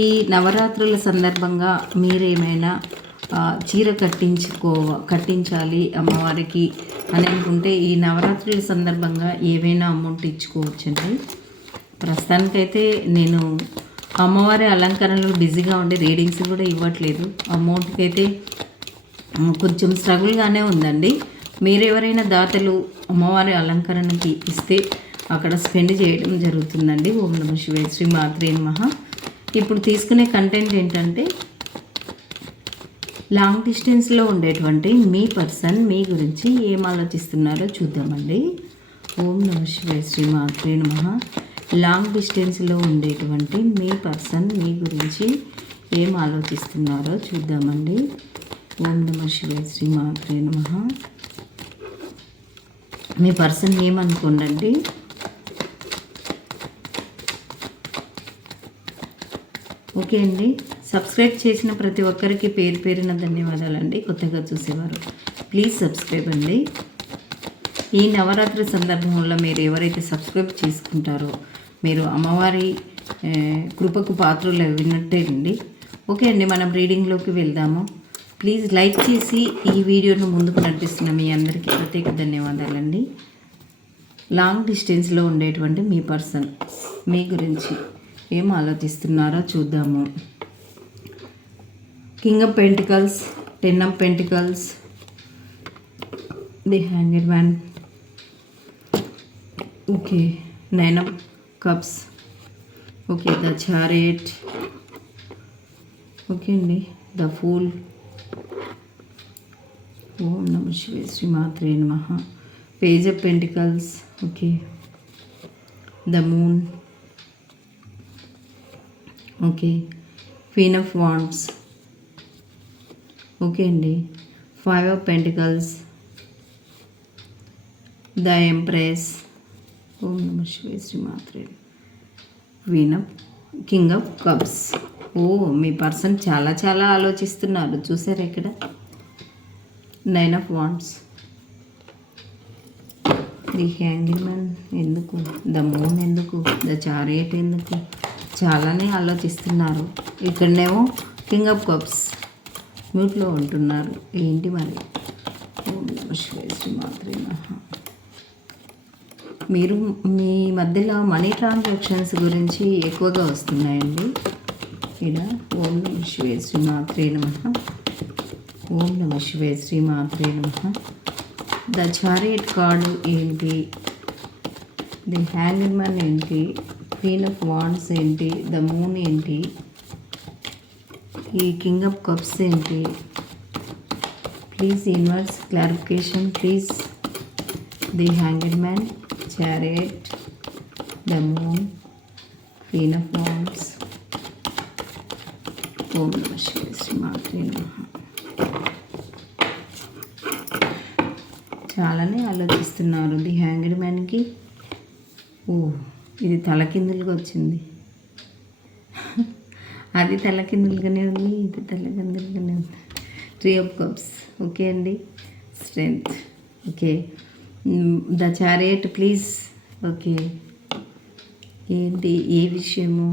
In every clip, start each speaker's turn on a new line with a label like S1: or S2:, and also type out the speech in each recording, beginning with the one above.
S1: ఈ నవరాత్రుల సందర్భంగా మీరేమైనా చీర కట్టించుకో కట్టించాలి అమ్మవారికి అని అనుకుంటే ఈ నవరాత్రుల సందర్భంగా ఏవైనా అమౌంట్ ఇచ్చుకోవచ్చండి. ప్రస్తుతానికైతే నేను అమ్మవారి అలంకరణలో బిజీగా ఉండి రీడింగ్స్ కూడా ఇవ్వట్లేదు. అమౌంట్కి అయితే కొంచెం స్ట్రగుల్గానే ఉందండి. మీరు ఎవరైనా దాతలు అమ్మవారి అలంకరణకి ఇస్తే అక్కడ స్పెండ్ చేయడం జరుగుతుందండి. ఓం నమ శివే శ్రీ మాత్రే మహా ఇప్పుడు తీసుకునే కంటెంట్ ఏంటంటే లాంగ్ డిస్టెన్స్లో ఉండేటువంటి మీ పర్సన్ మీ గురించి ఏం ఆలోచిస్తున్నారో చూద్దామండి. ఓం నమ శివాయ శ్రీ మాత్రే మహా లాంగ్ డిస్టెన్స్లో ఉండేటువంటి మీ పర్సన్ మీ గురించి ఏం ఆలోచిస్తున్నారో చూద్దామండి. ఓం నమ శివాయ శ్రీ మాత్రే మహా మీ పర్సన్ ఏమనుకోండి ఓకే అండి. సబ్స్క్రైబ్ చేసిన ప్రతి ఒక్కరికి పేరు పేరిన ధన్యవాదాలండి. కొత్తగా చూసేవారు ప్లీజ్ సబ్స్క్రైబ్ అండి. ఈ నవరాత్రి సందర్భంలో మీరు ఎవరైతే సబ్స్క్రైబ్ చేసుకుంటారో మీరు అమ్మవారి కృపకు పాత్రలు విన్నట్టే అండి. ఓకే అండి మనం రీడింగ్లోకి వెళ్దాము. ప్లీజ్ లైక్ చేసి ఈ వీడియోను ముందుకు నడిపిస్తున్న మీ అందరికీ ప్రత్యేక ధన్యవాదాలండి. లాంగ్ డిస్టెన్స్లో ఉండేటువంటి మీ పర్సన్ మీ గురించి. ఏం ఆలోచిస్తున్నారో చూద్దాము. King of pentacles ten of pentacles the hanger man okay nine of cups okay the chariot okay అండి ద ఫూల్ ఓం నమ శివాయ శ్రీమాత్రే నమ. Page of pentacles okay the moon okay. Queen of wands okay అండి. Five of pentacles the empress ఓం నమ శివే శ్రీమాత్రే. Queen of king of cups ఓ మీ పర్సన్ చాలా చాలా ఆలోచిస్తున్నారు. చూసారా ఇక్కడ? Nine of wands the man ఎందుకు? ద మూన్ ఎందుకు? ద చారియట్ ఎందుకు? చాలానే ఆలోచిస్తున్నారు. ఇక్కడనేమో కింగ్ ఆఫ్ కప్స్ మ్యూట్లో ఉంటున్నారు. ఏంటి మరి? ఓం శ్రీ మీరు మీ మధ్యలో మనీ ట్రాన్సాక్షన్స్ గురించి ఎక్కువగా వస్తున్నాయండి. ఇక్కడ ఓం నమ శివే శ్రీ మాత్రే నమః. ఓం నమ శివే శ్రీ మాత్రే నమః. ద చారియట్ కార్డు ఏంటి? ది హ్యాంగిల్మన్ ఏంటి? క్వీన్ ఆఫ్ వాండ్స్ ఏంటి? ద మూన్ ఏంటి? ఈ కింగ్ ఆఫ్ కప్స్ ఏంటి? Please inverse clarification please. The hanged man chariot the moon queen of wands ఓం నమ శ్రీ మాత్రే నమ. చాలానే ఆలోచిస్తున్నారు ది హ్యాంగెడ్ మ్యాన్కి. ఓ ఇది తలకిందులుగా వచ్చింది అది తలకిందులుగానే ఉంది ఇది తలకిందులుగానే ఉంది. త్రీ ఆఫ్ కప్స్ ఓకే అండి? Strength okay the chariot please okay ఏంటి? ఏ విషయము?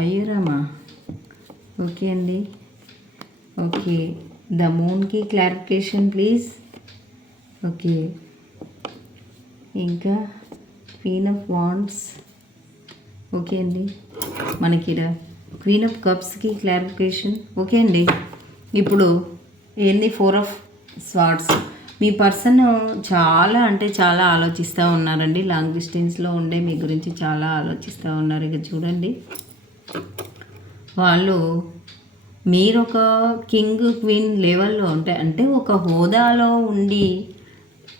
S1: అయ్యోరామా ఓకే అండి? ఓకే ద మూన్కి క్లారిఫికేషన్ ప్లీజ్ ఓకే ఇంకా? క్వీన్ ఆఫ్ వాండ్స్ ఓకే అండి. మనకి ఇక్కడ క్వీన్ ఆఫ్ కప్స్కి క్లారిఫికేషన్ ఓకే అండి. ఇప్పుడు ఏంది ఫోర్ ఆఫ్ స్వార్డ్స్ మీ పర్సన్ చాలా అంటే చాలా ఆలోచిస్తూ ఉన్నారండి. లాంగ్ డిస్టెన్స్లో ఉండే మీ గురించి చాలా ఆలోచిస్తూ ఉన్నారు. ఇక చూడండి. వాళ్ళు మీరు ఒక కింగ్ క్వీన్ లెవెల్లో ఉంటే అంటే ఒక హోదాలో ఉండి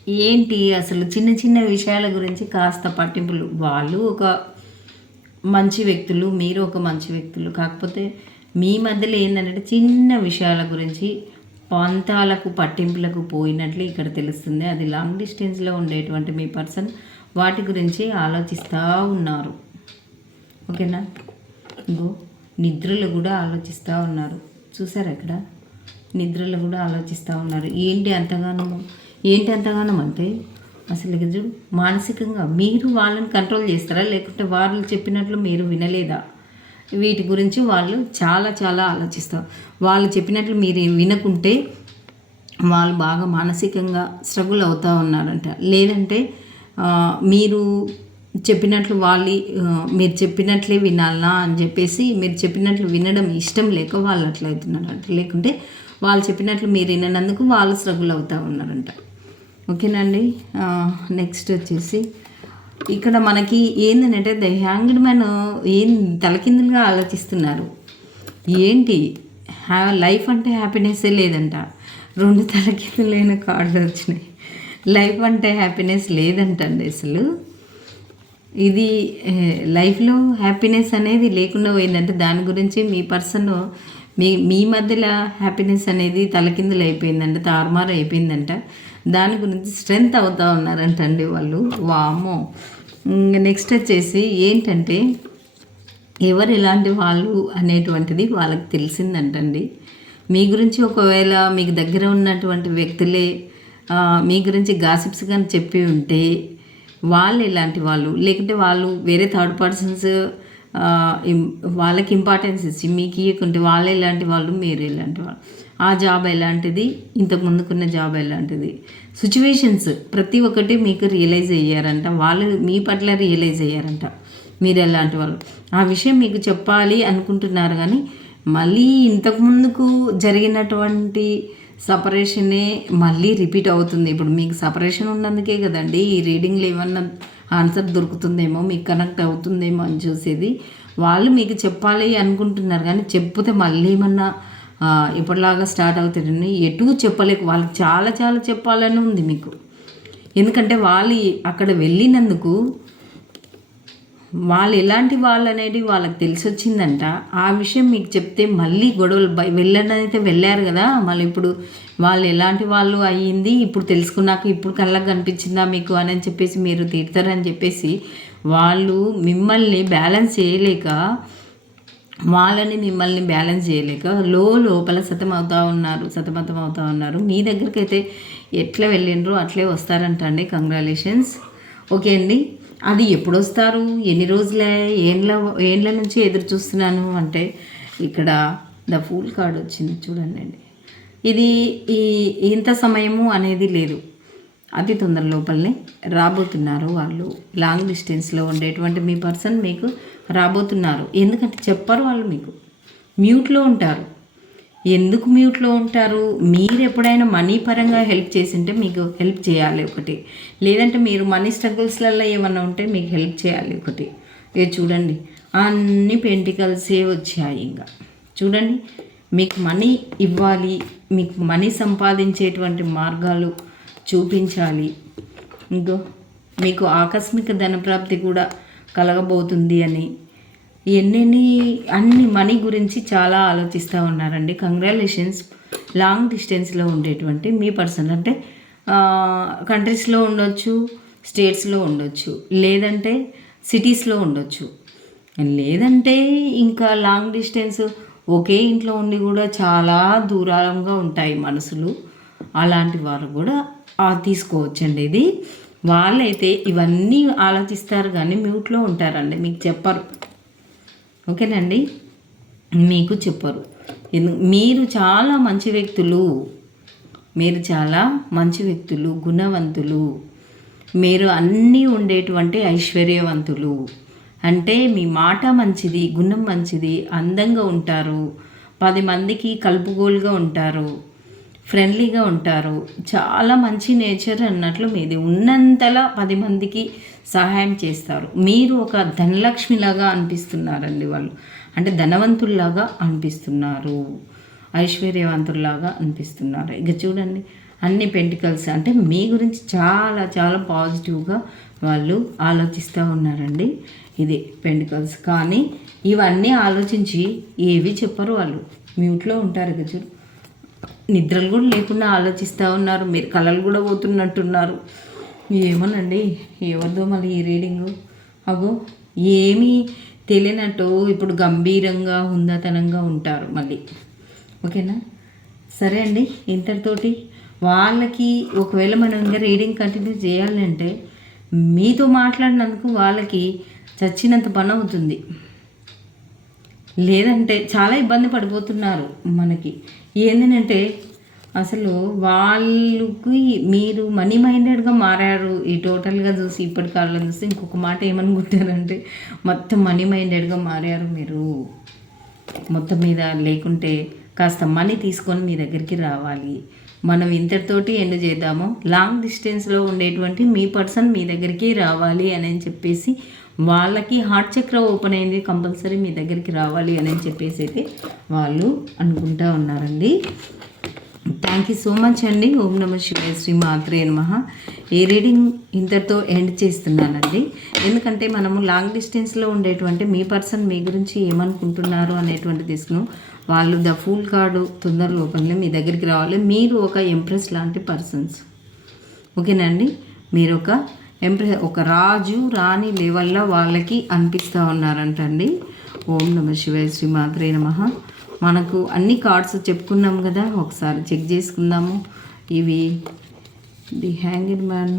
S1: ఏంటి అసలు చిన్న చిన్న విషయాల గురించి కాస్త పట్టింపులు? వాళ్ళు ఒక మంచి వ్యక్తులు మీరు ఒక మంచి వ్యక్తులు. కాకపోతే మీ మధ్యలో ఏంటంటే చిన్న విషయాల గురించి పంతాలకు పట్టింపులకు పోయినట్లు ఇక్కడ తెలుస్తుంది. అది లాంగ్ డిస్టెన్స్లో ఉండేటువంటి మీ పర్సన్ వాటి గురించి ఆలోచిస్తూ ఉన్నారు. ఓకేనా? ఇంకో నిద్రలు కూడా ఆలోచిస్తూ ఉన్నారు. చూసారా ఇక్కడ? నిద్రలు కూడా ఆలోచిస్తూ ఉన్నారు. ఏంటి అంతగానో ఏంటి అంతగానం అంటే? అసలు ఇక చూడు మానసికంగా మీరు వాళ్ళని కంట్రోల్ చేస్తారా? లేకుంటే వాళ్ళు చెప్పినట్లు మీరు వినలేదా? వీటి గురించి వాళ్ళు చాలా చాలా ఆలోచిస్తారు. వాళ్ళు చెప్పినట్లు మీరు వినకుంటే వాళ్ళు బాగా మానసికంగా స్ట్రగుల్ అవుతూ ఉన్నారంట. లేదంటే మీరు చెప్పినట్లు వాళ్ళు మీరు చెప్పినట్లే వినాలా అని చెప్పేసి మీరు చెప్పినట్లు వినడం ఇష్టం లేక వాళ్ళు అట్లా అవుతున్నారంట. లేకుంటే వాళ్ళు చెప్పినట్లు మీరు విననందుకు వాళ్ళు స్ట్రగుల్ అవుతూ ఉన్నారంట. ఓకేనండి. నెక్స్ట్ వచ్చేసి ఇక్కడ మనకి ఏంటంటే ద హ్యాంగ్డ్ మ్యాన్ ఏం తలకిందులుగా ఆలోచిస్తున్నారు. ఏంటి? హ్యా లైఫ్ అంటే హ్యాపీనెస్సే లేదంట. రెండు తలకిందులైన కార్డులు వచ్చినాయి. లైఫ్ అంటే హ్యాపీనెస్ లేదంటండి అసలు. ఇది లైఫ్లో హ్యాపీనెస్ అనేది లేకుండా పోయిందంటే దాని గురించి మీ పర్సన్ మీ మీ మధ్యలో హ్యాపీనెస్ అనేది తలకిందులు అయిపోయిందంట తారుమారు అయిపోయిందంట. దాని గురించి స్ట్రెంగ్త్ అవుతా ఉన్నారంటండి వాళ్ళు. వామో నెక్స్ట్ వచ్చేసి ఏంటంటే ఎవరు ఎలాంటి వాళ్ళు అనేటువంటిది వాళ్ళకి తెలిసిందంటండి. మీ గురించి ఒకవేళ మీకు దగ్గర ఉన్నటువంటి వ్యక్తులే మీ గురించి గాసిప్స్ కానీ చెప్పి ఉంటే వాళ్ళు ఎలాంటి వాళ్ళు లేకుంటే వాళ్ళు వేరే థర్డ్ పర్సన్స్ వాళ్ళకి ఇంపార్టెన్స్ ఇచ్చి మీకు ఇవ్వకుంటే వాళ్ళు ఎలాంటి వాళ్ళు మీరు ఎలాంటి వాళ్ళు. ఆ జాబ్ ఎలాంటిది? ఇంతకు ముందుకున్న జాబ్ ఎలాంటిది? సిచ్యువేషన్స్ ప్రతి ఒక్కటి మీకు రియలైజ్ అయ్యారంట. వాళ్ళు మీ పట్ల రియలైజ్ అయ్యారంట. మీరు ఎలాంటి వాళ్ళు? ఆ విషయం మీకు చెప్పాలి అనుకుంటున్నారు కానీ మళ్ళీ ఇంతకు ముందుకు జరిగినటువంటి సపరేషనే మళ్ళీ రిపీట్ అవుతుంది. ఇప్పుడు మీకు సపరేషన్ ఉన్నందుకే కదండి ఈ రీడింగ్లో ఏమన్నా ఆన్సర్ దొరుకుతుందేమో మీకు కనెక్ట్ అవుతుందేమో అని చూసేది. వాళ్ళు మీకు చెప్పాలి అనుకుంటున్నారు కానీ చెప్తే మళ్ళీ ఏమన్నా ఇప్పటిలాగా స్టార్ట్ అవుతాడని ఎటు చెప్పలేక వాళ్ళకి చాలా చాలా చెప్పాలని ఉంది మీకు. ఎందుకంటే వాళ్ళు అక్కడ వెళ్ళినందుకు వాళ్ళు ఎలాంటి వాళ్ళు అనేది వాళ్ళకి తెలిసి వచ్చిందంట. ఆ విషయం మీకు చెప్తే మళ్ళీ గొడవలు బయ వెళ్ళనైతే వెళ్ళారు కదా. మళ్ళీ ఇప్పుడు వాళ్ళు ఎలాంటి వాళ్ళు అయ్యింది ఇప్పుడు తెలుసుకున్నాక ఇప్పుడు కళ్ళకు కనిపించిందా మీకు అని అని చెప్పేసి మీరు తిడతారని చెప్పేసి వాళ్ళు మిమ్మల్ని బ్యాలెన్స్ చేయలేక వాళ్ళని మిమ్మల్ని బ్యాలెన్స్ చేయలేక లో లోపల సతం అవుతూ ఉన్నారు సతమతం అవుతూ ఉన్నారు. మీ దగ్గరికి అయితే ఎట్లా వెళ్ళిండ్రో అట్లే వస్తారంట అండి కంగ్రాలేషన్స్ ఓకే అండి. అది ఎప్పుడు వస్తారు ఎన్ని రోజులే? ఏండ్ల ఏండ్ల నుంచి ఎదురు చూస్తున్నాను? అంటే ఇక్కడ ద ఫూల్ కార్డ్ వచ్చింది చూడండి అండి. ఇది ఈ ఇంత సమయము అనేది లేదు. అతి తొందర లోపలనే రాబోతున్నారు వాళ్ళు. లాంగ్ డిస్టెన్స్లో ఉండేటువంటి మీ పర్సన్ మీకు రాబోతున్నారు. ఎందుకంటే చెప్పరు వాళ్ళు మీకు. మ్యూట్లో ఉంటారు. ఎందుకు మ్యూట్లో ఉంటారు? మీరు ఎప్పుడైనా మనీ పరంగా హెల్ప్ చేసింటే మీకు హెల్ప్ చేయాలి ఒకటి. లేదంటే మీరు మనీ స్ట్రగుల్స్లలో ఏమన్నా ఉంటే మీకు హెల్ప్ చేయాలి ఒకటి. ఇది చూడండి అన్ని పెంటికల్సే వచ్చాయి ఇంకా చూడండి మీకు మనీ ఇవ్వాలి మీకు మనీ సంపాదించేటువంటి మార్గాలు చూపించాలి. ఇంకో మీకు ఆకస్మిక ధనప్రాప్తి కూడా కలగబోతుంది అని. ఎన్నెన్ని అన్ని మనీ గురించి చాలా ఆలోచిస్తూ ఉన్నారండి. కంగ్రాలేషన్స్ లాంగ్ డిస్టెన్స్లో ఉండేటువంటి మీ పర్సన్ అంటే కంట్రీస్లో ఉండొచ్చు స్టేట్స్లో ఉండొచ్చు లేదంటే సిటీస్లో ఉండొచ్చు. లేదంటే ఇంకా లాంగ్ డిస్టెన్స్ ఒకే ఇంట్లో ఉండి కూడా చాలా దూరంగా ఉంటాయి మనసులు. అలాంటి వారు కూడా తీసుకోవచ్చండి. ఇది వాళ్ళైతే ఇవన్నీ ఆలోచిస్తారు కానీ మ్యూట్లో ఉంటారండి మీకు చెప్పరు. ఓకేనండి? మీకు చెప్పరు. మీరు చాలా మంచి వ్యక్తులు. మీరు చాలా మంచి వ్యక్తులు గుణవంతులు. మీరు అన్నీ ఉండేటువంటి ఐశ్వర్యవంతులు. అంటే మీ మాట మంచిది గుణం మంచిది అందంగా ఉంటారు. పది మందికి కలుపుగోలుగా ఉంటారు. ఫ్రెండ్లీగా ఉంటారు. చాలా మంచి నేచర్ అన్నట్లు మీది. ఉన్నంతలా పది మందికి సహాయం చేస్తారు. మీరు ఒక ధనలక్ష్మిలాగా అనిపిస్తున్నారండి వాళ్ళు. అంటే ధనవంతుల్లాగా అనిపిస్తున్నారు. ఐశ్వర్యవంతుల్లాగా అనిపిస్తున్నారు. ఇక చూడండి అన్ని పెంటికల్స్ అంటే మీ గురించి చాలా చాలా పాజిటివ్గా వాళ్ళు ఆలోచిస్తూ ఉన్నారండి. ఇది పెంటికల్స్ కానీ ఇవన్నీ ఆలోచించి ఏవి చెప్పరు వాళ్ళు. మ్యూట్లో ఉంటారు కదా చూడు. నిద్రలు కూడా లేకుండా ఆలోచిస్తూ ఉన్నారు. మీరు కళలు కూడా పోతున్నట్టున్నారు. ఏమోనండి ఎవరిదో మళ్ళీ ఈ రీడింగు. అగో ఏమీ తెలియనట్టు ఇప్పుడు గంభీరంగా హుందాతనంగా ఉంటారు మళ్ళీ. ఓకేనా? సరే అండి ఇంతటితోటి వాళ్ళకి ఒకవేళ మనం ఇంకా రీడింగ్ కంటిన్యూ చేయాలంటే మీతో మాట్లాడినందుకు వాళ్ళకి చచ్చినంత పని అవుతుంది. లేదంటే చాలా ఇబ్బంది పడిపోతున్నారు మనకి. ఏంటంటే అసలు వాళ్ళకి మీరు మనీ మైండెడ్గా మారారు ఈ టోటల్గా చూసి ఇప్పటి కాలంలో చూసి ఇంకొక మాట ఏమనుకుంటారంటే మొత్తం మనీ మైండెడ్గా మారారు మీరు. మొత్తం మీద లేకుంటే కాస్త మనీ తీసుకొని మీ దగ్గరికి రావాలి. మనం ఇంతటితోటి ఎండ్ చేద్దాము. లాంగ్ డిస్టెన్స్లో ఉండేటువంటి మీ పర్సన్ మీ దగ్గరికి రావాలి అని చెప్పేసి వాళ్ళకి హార్ట్ చక్ర ఓపెన్ అయింది కంపల్సరీ మీ దగ్గరికి రావాలి అని చెప్పేసి అయితే వాళ్ళు అనుకుంటా ఉన్నారండి. థ్యాంక్ యూ సో మచ్ అండి. ఓం నమ శివాయ శ్రీ మాత్రే నమ. ఈ రీడింగ్ ఇంతటితో ఎండ్ చేస్తున్నానండి. ఎందుకంటే మనము లాంగ్ డిస్టెన్స్లో ఉండేటువంటి మీ పర్సన్ మీ గురించి ఏమనుకుంటున్నారు అనేటువంటి తీసుకును. వాళ్ళు ద ఫుల్ కార్డు తొందర లోపలనే మీ దగ్గరికి రావాలి. మీరు ఒక ఎంప్రెస్ లాంటి పర్సన్స్ ఓకేనండి మీరు ఒక ఎంప్రెస్ ఒక రాజు రాణి లెవెల్లో వాళ్ళకి అనిపిస్తూ ఉన్నారంటండి. ఓం నమ శివాయ శ్రీమాత్రే నమ. మనకు అన్ని కార్డ్స్ చెప్పుకున్నాం కదా ఒకసారి చెక్ చేసుకుందాము. ఇవి the hanged man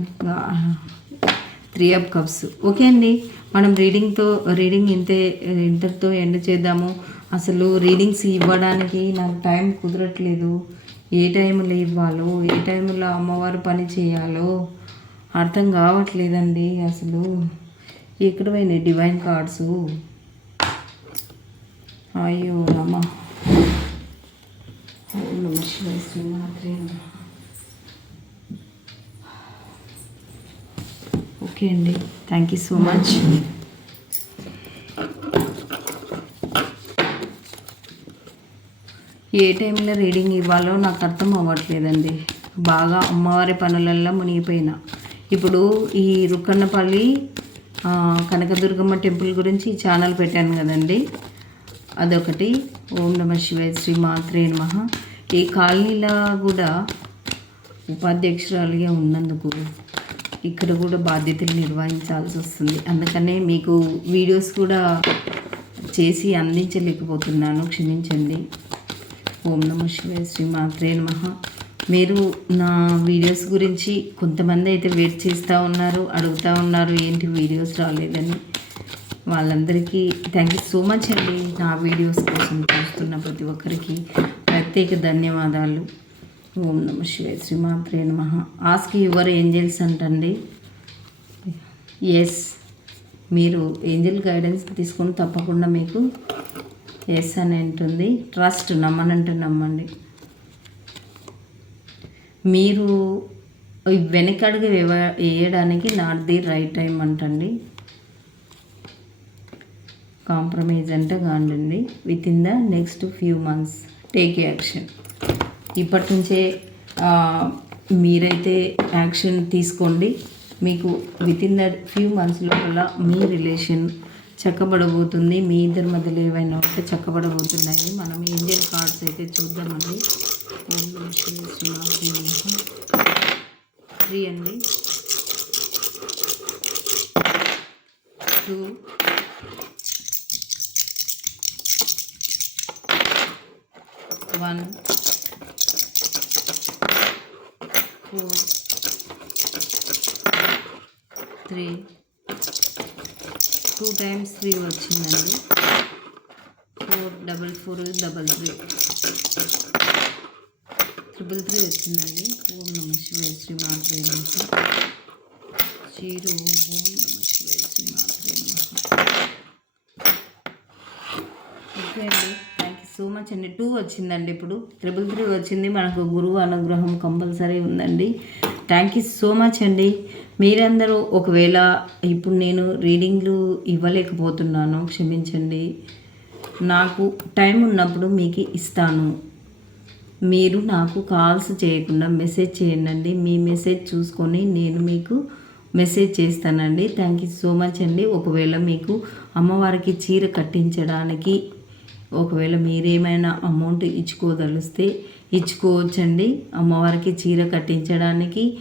S1: three of cups. Okay అండి మనం రీడింగ్తో రీడింగ్ ఇంతే ఇంతటితో ఎండ్ చేద్దాము. అసలు రీడింగ్స్ ఇవ్వడానికి నాకు టైం కుదరట్లేదు. ఏ టైంలో ఇవ్వాలో ఏ టైంలో అమ్మవారు పని చేయాలో అర్థం కావట్లేదండి అసలు. ఎక్కడ పోయినాయి డివైన్ కార్డ్స్ అయ్యో రమ్మ. ఓకే అండి. థ్యాంక్ యూ సో మచ్ ఏ టైంలో రీడింగ్ ఇవ్వాలో నాకు అర్థం అవ్వట్లేదండి. బాగా అమ్మవారి పనులల్లో మునిగిపోయినా. ఇప్పుడు ఈ రుక్కన్నపల్లి కనకదుర్గమ్మ టెంపుల్ గురించి ఛానల్ పెట్టాను కదండి. అదొకటి. ఓం నమ శివాయ శ్రీ మాత్రే నమ. ఈ కాలనీలో కూడా ఉపాధ్యక్షురాలుగా ఉన్నందుకు ఇక్కడ కూడా బాధ్యతలు నిర్వహించాల్సి వస్తుంది. అందుకనే మీకు వీడియోస్ కూడా చేసి అందించలేకపోతున్నాను. క్షమించండి. ఓం నమ శివాయ శ్రీ మాత్రే నమ. మీరు నా వీడియోస్ గురించి కొంతమంది అయితే వెయిట్ చేస్తూ ఉన్నారు అడుగుతూ ఉన్నారు ఏంటి వీడియోస్ రాలేదని. వాళ్ళందరికీ థ్యాంక్ యూ సో మచ్ అండి నా వీడియోస్ కోసం చూస్తున్న ప్రతి ఒక్కరికి. ప్రత్యేక ధన్యవాదాలు. ఓం నమ శివాయ శ్రీ మాత్రే నమ. ఆస్క్ యువర్ ఏంజల్స్ అంటండి. ఎస్ మీరు ఏంజల్ గైడెన్స్ తీసుకొని తప్పకుండా మీకు ఎస్ అని ఉంటుంది ట్రస్ట్ నమ్మనంటే నమ్మండి. మీరు వెనకడుగు వేయడానికి నాట్ ది రైట్ టైం అంటండి. కాంప్రమైజ్ అంటే కాండి within the next few months take action ఇప్పటి నుంచే మీరైతే యాక్షన్ తీసుకోండి. మీకు within the few months లోపల మీ రిలేషన్ చక్కబడబోతుంది. మీ ఇద్దరి మధ్యలో ఏవైనా ఉంటే చక్కబడబోతున్నాయి. మనం ఇండియన్ కార్డ్స్ అయితే చూద్దామండి. ఓం నమః శివాయ శ్రీమాత్రే నమః. త్రీ అండి two one four three two times three వచ్చిందండి four double four double three triple three వచ్చిందండి ఓం నమ శివాయ శ్రీ మాత్రే నమః. జీరో ఓం నమ శివాయ శ్రీ మాత్రే నమః. ఓకే అండి. థ్యాంక్ యూ సో మచ్ అండి. టూ వచ్చిందండి ఇప్పుడు. త్రిబుల్ త్రీ వచ్చింది. మనకు గురువు అనుగ్రహం కంపల్సరీ ఉందండి. థ్యాంక్ యూ సో మచ్ అండి. మీరందరూ ఒకవేళ ఇప్పుడు నేను రీడింగ్లు ఇవ్వలేకపోతున్నాను క్షమించండి. నాకు టైం ఉన్నప్పుడు మీకు ఇస్తాను. మీరు నాకు కాల్స్ చేయకుండా మెసేజ్ చేయండి. మీ మెసేజ్ చూసుకొని నేను మీకు మెసేజ్ చేస్తానండి. థ్యాంక్ యూ సో మచ్ అండి. ఒకవేళ మీకు అమ్మవారికి చీర కట్టించడానికి ఒకవేళ మీరేమైనా అమౌంట్ ఇచ్చుకోదలిస్తే ఇచ్చుకోవచ్చండి. అమ్మవారికి చీర కట్టించడానికి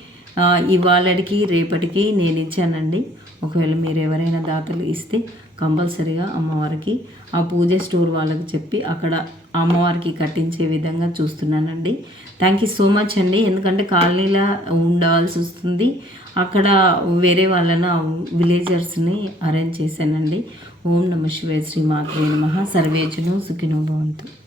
S1: ఇవాళకి రేపటికి నేను ఇచ్చానండి. ఒకవేళ మీరు ఎవరైనా దాతలు ఇస్తే కంపల్సరీగా అమ్మవారికి ఆ పూజ స్టోర్ వాళ్ళకి చెప్పి అక్కడ అమ్మవారికి కట్టించే విధంగా చూస్తున్నానండి. థ్యాంక్ యూ సో మచ్ అండి. ఎందుకంటే కాలనీలా ఉండవలసి వస్తుంది. అక్కడ వేరే వాళ్ళన విలేజర్స్ని అరేంజ్ చేశానండి. ఓం నమ శివాయ శ్రీ మాత్రే నమ. సర్వేజను సుఖినో భవంతు.